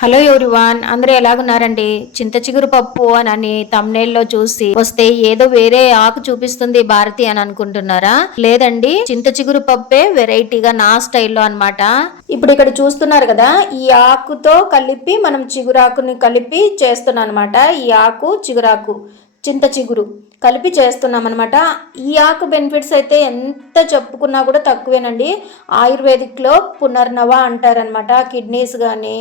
Hello everyone? అందరూ ఎలాగున్నారండి? చింత చిగురు పప్పు అని అని తమ్నేల్లో చూసి వస్తే ఏదో వేరే ఆకు చూపిస్తుంది భారతి అని అనుకుంటున్నారా? లేదండి చింత చిగురు పప్పే వెరైటీగా నా స్టైల్లో అన్నమాట. ఇప్పుడు ఇక్కడ చూస్తున్నారు కదా ఈ ఆకుతో కలిపి మనం చిగురాకుని కలిపి చేస్తున్నాం అనమాట ఈ ఆకు చిగురాకు. చింత చిగురు కలిపి చేస్తున్నాం అనమాట ఈ ఆకు బెనిఫిట్స్ అయితే ఎంత చెప్పుకున్నా కూడా తక్కువేనండి. ఆయుర్వేదిక్లో పునర్నవ అంటారనమాట కిడ్నీస్ కానీ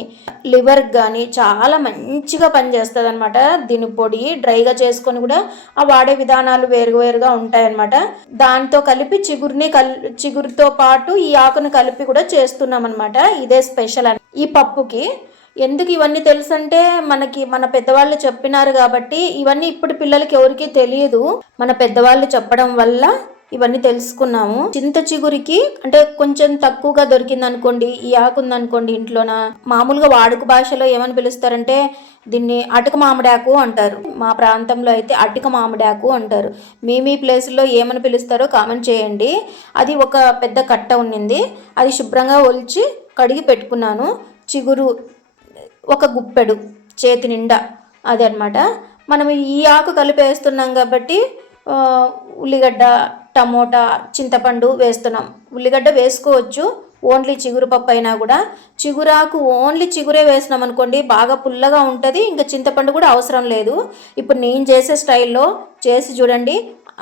లివర్ కానీ చాలా మంచిగా పనిచేస్తుంది అనమాట దీని పొడి డ్రైగా చేసుకొని కూడా ఆ వాడే విధానాలు వేరువేరుగా ఉంటాయన్నమాట. దాంతో కలిపి చిగురుని కల్ చిగురుతో పాటు ఈ ఆకును కలిపి కూడా చేస్తున్నాం అనమాట ఇదే స్పెషల్ అని ఈ పప్పుకి. ఎందుకు ఇవన్నీ తెలుసు అంటే మనకి మన పెద్దవాళ్ళు చెప్పినారు కాబట్టి ఇవన్నీ ఇప్పుడు పిల్లలకి ఎవరికి తెలియదు. మన పెద్దవాళ్ళు చెప్పడం వల్ల ఇవన్నీ తెలుసుకున్నాము. చింత చిగురికి అంటే కొంచెం తక్కువగా దొరికింది అనుకోండి ఈ ఆకు ఉందనుకోండి ఇంట్లోన? మామూలుగా వాడుక భాషలో ఏమని పిలుస్తారంటే దీన్ని అటక మామిడాకు అంటారు. మా ప్రాంతంలో అయితే అటిక మామిడాకు అంటారు. మీ మీ ప్లేస్లో ఏమని పిలుస్తారో కామెంట్ చేయండి. అది ఒక పెద్ద కట్ట ఉన్నింది. అది శుభ్రంగా ఒలిచి కడిగి పెట్టుకున్నాను. చిగురు ఒక గుప్పెడు చేతి నిండా అదనమాట మనం ఈ ఆకు కలిపేస్తున్నాం కాబట్టి ఉల్లిగడ్డ టమోటా చింతపండు వేస్తున్నాం. ఉల్లిగడ్డ వేసుకోవచ్చు ఓన్లీ చిగురు పప్పు అయినా కూడా. చిగురాకు ఓన్లీ చిగురే వేసినాం అనుకోండి బాగా పుల్లగా ఉంటుంది ఇంకా చింతపండు కూడా అవసరం లేదు. ఇప్పుడు నేను చేసే స్టైల్లో చేసి చూడండి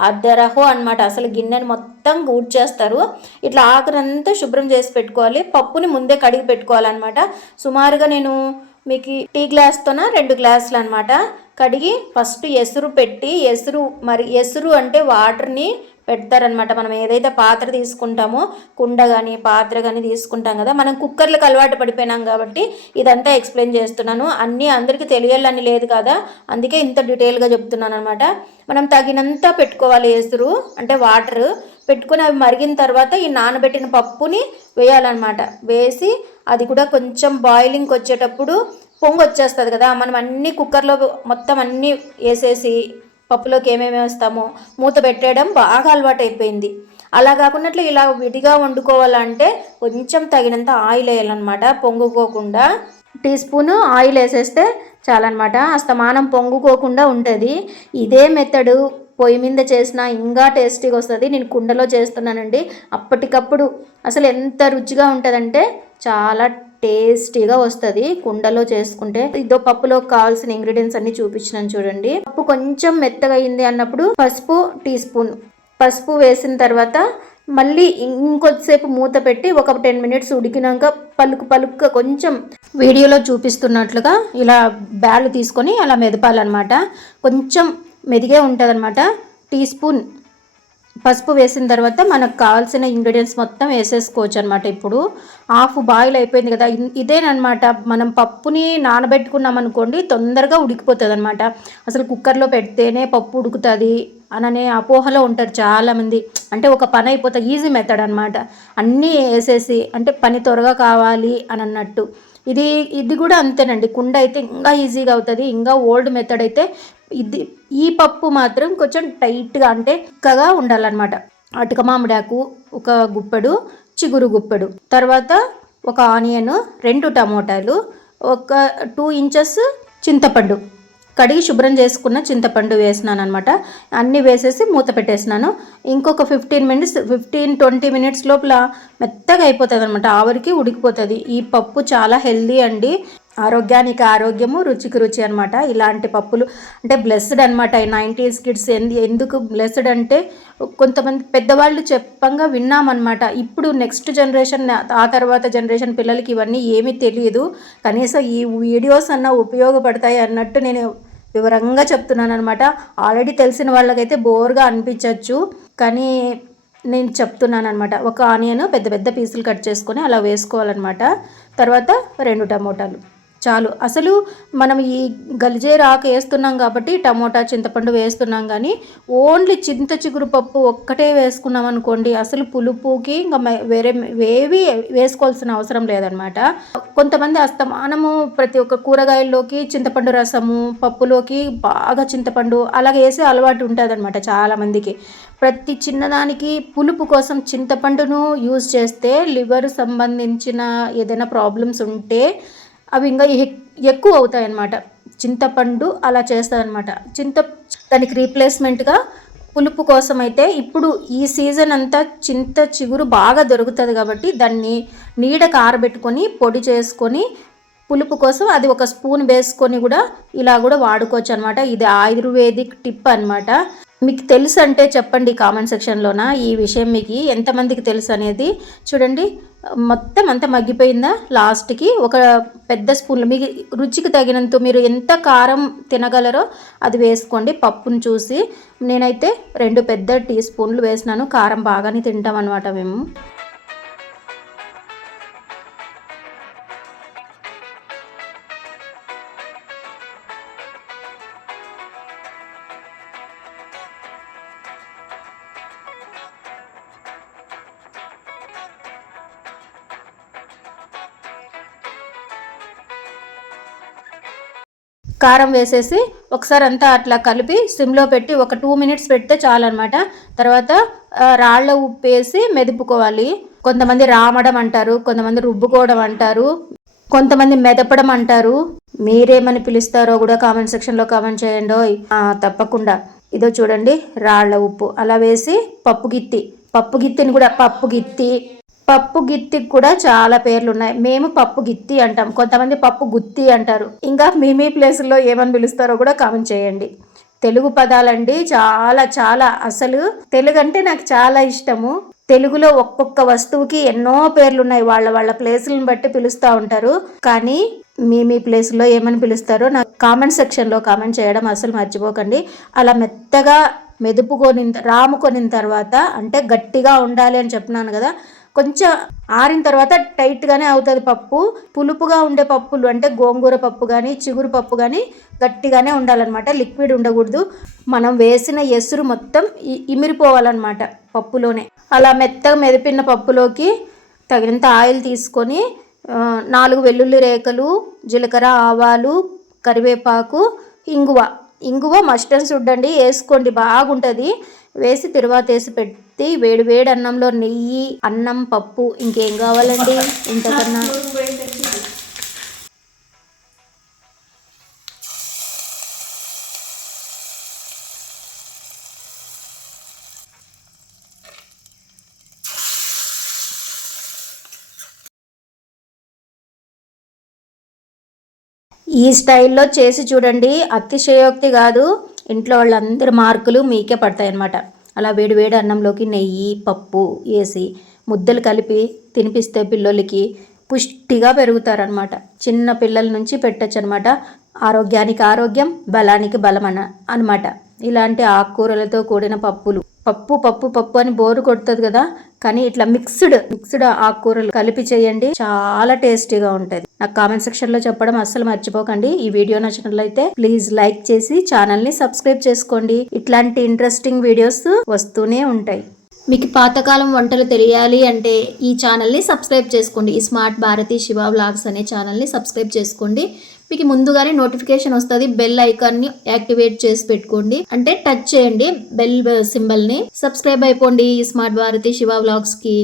అద్దరహో అనమాట అసలు గిన్నెని మొత్తం చేస్తారు. ఇట్లా ఆకునంతా శుభ్రం చేసి పెట్టుకోవాలి పప్పుని ముందే కడిగి పెట్టుకోవాలన్నమాట. సుమారుగా నేను మీకు టీ గ్లాస్తోన రెండు గ్లాసులు అనమాట కడిగి ఫస్ట్ ఎసురు పెట్టి ఎసురు మరి ఎసురు అంటే వాటర్ని పెడతారనమాట మనం ఏదైతే పాత్ర తీసుకుంటామో కుండ కానీ పాత్ర కానీ తీసుకుంటాం కదా మనం కుక్కర్లకు అలవాటు పడిపోయినాం కాబట్టి ఇదంతా ఎక్స్ప్లెయిన్ చేస్తున్నాను. అన్నీ అందరికీ తెలియాలని లేదు కదా అందుకే ఇంత డీటెయిల్గా చెప్తున్నాను అనమాట మనం తగినంత పెట్టుకోవాలి ఎసురు అంటే వాటర్ పెట్టుకొని అవి మరిగిన తర్వాత ఈ నానబెట్టిన పప్పుని వేయాలన్నమాట. వేసి అది కూడా కొంచెం బాయిలింగ్కి వచ్చేటప్పుడు పొంగు వచ్చేస్తుంది కదా మనం అన్ని కుక్కర్లో మొత్తం అన్నీ వేసేసి పప్పులోకి ఏమేమి వేస్తామో మూత పెట్టేయడం బాగా అలవాటు అయిపోయింది. అలా కాకుండా ఇలా విడిగా వండుకోవాలంటే కొంచెం తగినంత ఆయిల్ వేయాలన్నమాట పొంగుకోకుండా. టీ స్పూన్ ఆయిల్ వేసేస్తే చాలన్నమాట. అస్తమానం పొంగుకోకుండా ఉంటుంది. ఇదే మెథడు పొయ్యి మీద చేసినా ఇంకా టేస్టీగా వస్తుంది. నేను కుండలో చేస్తున్నానండి. అప్పటికప్పుడు అసలు ఎంత రుచిగా ఉంటుందంటే చాలా టేస్టీగా వస్తుంది కుండలో చేసుకుంటే. ఇదో పప్పులో కావాల్సిన ఇంగ్రీడియంట్స్ అన్ని చూపించినాను చూడండి. పప్పు కొంచెం మెత్తగా అయింది అన్నప్పుడు పసుపు టీ స్పూన్. పసుపు వేసిన తర్వాత మళ్ళీ ఇంకొద్దిసేపు మూత పెట్టి ఒక టెన్ మినిట్స్ ఉడికినాక పలుకు పలుకుగా కొంచెం వీడియోలో చూపిస్తున్నట్లుగా ఇలా బ్యాలు తీసుకొని అలా మెదపాలన్నమాట. కొంచెం మెదిగే ఉంటుంది టీ స్పూన్ పసుపు వేసిన తర్వాత మనకు కావాల్సిన ఇంగ్రీడియంట్స్ మొత్తం వేసేసుకోవచ్చు అనమాట ఇప్పుడు. హాఫ్ బాయిల్ అయిపోయింది కదా. ఇదేనమాట మనం పప్పుని నానబెట్టుకున్నాం అనుకోండి తొందరగా ఉడికిపోతుంది అనమాట అసలు కుక్కర్లో పెడితేనే పప్పు ఉడుకుతుంది అననే అపోహలో ఉంటారు చాలామంది. అంటే ఒక పని అయిపోతుంది ఈజీ మెథడ్ అనమాట అన్నీ వేసేసి అంటే పని త్వరగా కావాలి అని అన్నట్టు ఇది ఇది కూడా అంతేనండి. కుండ అయితే ఇంకా ఈజీగా అవుతుంది. ఇంకా ఓల్డ్ మెథడ్ అయితే ఇది ఈ పప్పు మాత్రం కొంచెం టైట్గా అంటే ఇక్కగా ఉండాలన్నమాట. అటుక మామిడాకు ఒక గుప్పెడు చిగురు గుప్పెడు. తర్వాత ఒక ఆనియన్ రెండు టమోటాలు ఒక టూ ఇంచెస్ చింతపండు. కడిగి శుభ్రం చేసుకున్న చింతపండు వేసినాను అనమాట అన్నీ వేసేసి మూత పెట్టేసినాను. ఇంకొక fifteen minutes fifteen twenty minutes లోపల మెత్తగా అయిపోతుంది అనమాట ఆవిరికి ఉడికిపోతుంది. ఈ పప్పు చాలా హెల్దీ అండి. ఆరోగ్యానికి ఆరోగ్యము రుచికి రుచి అనమాట ఇలాంటి పప్పులు అంటే బ్లెస్డ్ అనమాట ఈ నైంటీస్ కిడ్స్ ఎందు ఎందుకు బ్లెస్డ్ అంటే కొంతమంది పెద్దవాళ్ళు చెప్పంగా విన్నామన్నమాట. ఇప్పుడు నెక్స్ట్ జనరేషన్ ఆ తర్వాత జనరేషన్ పిల్లలకి ఇవన్నీ ఏమీ తెలియదు. కనీసం ఈ వీడియోస్ అన్న ఉపయోగపడతాయి అన్నట్టు నేను వివరంగా చెప్తున్నాను అనమాట ఆల్రెడీ తెలిసిన వాళ్ళకైతే బోర్గా అనిపించవచ్చు కానీ నేను చెప్తున్నాను అనమాట ఒక ఆనియన్ పెద్ద పెద్ద పీసులు కట్ చేసుకొని అలా వేసుకోవాలన్నమాట. తర్వాత రెండు టమోటాలు. చాలు. అసలు మనం ఈ గలిజే రాక వేస్తున్నాం కాబట్టి టమోటా చింతపండు వేస్తున్నాం కానీ ఓన్లీ చింత చిగురు పప్పు ఒక్కటే వేసుకున్నాం అనుకోండి అసలు పులుపుకి ఇంకా వేరే వేవి వేసుకోవాల్సిన అవసరం లేదనమాట. కొంతమంది అస్తమానము ప్రతి ఒక్క కూరగాయల్లోకి చింతపండు రసము పప్పులోకి బాగా చింతపండు అలాగే వేసే అలవాటు ఉంటుంది అనమాట చాలామందికి. ప్రతి చిన్నదానికి పులుపు కోసం చింతపండును యూజ్ చేస్తే లివర్ సంబంధించిన ఏదైనా ప్రాబ్లమ్స్ ఉంటే అవి ఇంకా ఎక్కువ అవుతాయి అన్నమాట చింతపండు అలా చేస్తారనమాట చింత దానికి రీప్లేస్మెంట్గా పులుపు కోసం అయితే ఇప్పుడు ఈ సీజన్ అంతా చింత చిగురు బాగా దొరుకుతుంది కాబట్టి దాన్ని నీడకు ఆరబెట్టుకొని పొడి చేసుకొని పులుపు కోసం అది ఒక స్పూన్ వేసుకొని కూడా ఇలా కూడా వాడుకోవచ్చు అనమాట ఇది ఆయుర్వేదిక్ టిప్ అన్నమాట. మీకు తెలుసు అంటే చెప్పండి కామెంట్ సెక్షన్లోన ఈ విషయం మీకు ఎంతమందికి తెలుసు అనేది. చూడండి మొత్తం అంతా మగ్గిపోయిందా? లాస్ట్కి ఒక పెద్ద స్పూన్లు మీకు రుచికి తగినంత మీరు ఎంత కారం తినగలరో అది వేసుకోండి పప్పును చూసి. నేనైతే రెండు పెద్ద టీ స్పూన్లు వేసినాను కారం బాగానే తింటాం అనమాట మేము. కారం వేసేసి ఒకసారి అంతా అట్లా కలిపి సిమ్లో పెట్టి ఒక టూ మినిట్స్ పెడితే చాలన్నమాట. తర్వాత రాళ్ళ ఉప్పు వేసి మెదుపుకోవాలి. కొంతమంది రామడం అంటారు కొంతమంది రుబ్బుకోవడం అంటారు కొంతమంది మెదపడం అంటారు. మీరేమని పిలుస్తారో కూడా కామెంట్ సెక్షన్లో కామెంట్ చేయండి తప్పకుండా. ఇదో చూడండి రాళ్ళ ఉప్పు. అలా వేసి పప్పు గిత్తి. పప్పు గిత్తిని కూడా పప్పు గిత్తి. పప్పు గిత్తికి కూడా చాలా పేర్లు ఉన్నాయి మేము పప్పు గిత్తి అంటాం. కొంతమంది పప్పు గుత్తి అంటారు. ఇంకా మీ మీ ప్లేసుల్లో ఏమని పిలుస్తారో కూడా కామెంట్ చేయండి. తెలుగు పదాలండి చాలా చాలా. అసలు తెలుగు అంటే నాకు చాలా ఇష్టము. తెలుగులో ఒక్కొక్క వస్తువుకి ఎన్నో పేర్లు ఉన్నాయి వాళ్ళ వాళ్ళ ప్లేసులను బట్టి పిలుస్తూ ఉంటారు. కానీ మీ మీ ప్లేస్లో ఏమని పిలుస్తారో నాకు కామెంట్ సెక్షన్లో కామెంట్ చేయడం అసలు మర్చిపోకండి. అలా మెత్తగా మెదుపుకొని రాముకొనిన తర్వాత అంటే గట్టిగా ఉండాలి అని చెప్తున్నాను కదా కొంచెం ఆరిన తర్వాత టైట్గానే అవుతుంది పప్పు. పులుపుగా ఉండే పప్పులు అంటే గోంగూర పప్పు కానీ చిగురు పప్పు కానీ గట్టిగానే ఉండాలన్నమాట. లిక్విడ్ ఉండకూడదు. మనం వేసిన ఎసురు మొత్తం ఇమిరిపోవాలన్నమాట పప్పులోనే. అలా మెత్తగా మెదిపిన పప్పులోకి తగినంత ఆయిల్ తీసుకొని నాలుగు వెల్లుల్లి రేఖలు జీలకర్ర ఆవాలు కరివేపాకు ఇంగువ. ఇంగువ మస్టర్డ్ చూడండి వేసుకోండి. బాగుంటుంది. వేసి తిరువాత వేసి పెట్టి వేడి వేడి అన్నంలో నెయ్యి అన్నం పప్పు ఇంకేం కావాలండి? ఇంతకన్నా? ఈ స్టైల్లో చేసి చూడండి. అతిశయోక్తి కాదు. ఇంట్లో వాళ్ళందరి మార్కులు మీకే పడతాయి అన్నమాట అలా వేడి వేడి అన్నంలోకి నెయ్యి పప్పు వేసి ముద్దలు కలిపి తినిపిస్తే పిల్లలకి పుష్టిగా పెరుగుతారనమాట చిన్న పిల్లల నుంచి పెట్టచ్చు అనమాట ఆరోగ్యానికి ఆరోగ్యం బలానికి బలం అన అనమాట ఇలాంటి ఆకుకూరలతో కూడిన పప్పులు. పప్పు పప్పు పప్పు అని బోరు కొడుతుంది కదా. కానీ ఇట్లా మిక్స్డ్ మిక్స్డ్ ఆకుకూరలు కలిపి చేయండి. చాలా టేస్టీగా ఉంటుంది. నాకు కామెంట్ సెక్షన్లో చెప్పడం అస్సలు మర్చిపోకండి. ఈ వీడియో నచ్చినట్లయితే ప్లీజ్ లైక్ చేసి ఛానల్ని సబ్స్క్రైబ్ చేసుకోండి. ఇట్లాంటి ఇంట్రెస్టింగ్ వీడియోస్ వస్తూనే ఉంటాయి. మీకు పాతకాలం వంటలు తెలియాలి అంటే ఈ ఛానల్ని సబ్స్క్రైబ్ చేసుకోండి. ఈ స్మార్ట్ భారతి శివ బ్లాగ్స్ అనే ఛానల్ని సబ్స్క్రైబ్ చేసుకోండి. మీకు ముందుగానే నోటిఫికేషన్ వస్తుంది. బెల్ ఐకాన్ని యాక్టివేట్ చేసి పెట్టుకోండి. అంటే టచ్ చేయండి. బెల్ సింబల్ని సబ్స్క్రైబ్ అయిపోండి స్మార్ట్ భారతి శివ వ్లాగ్స్కి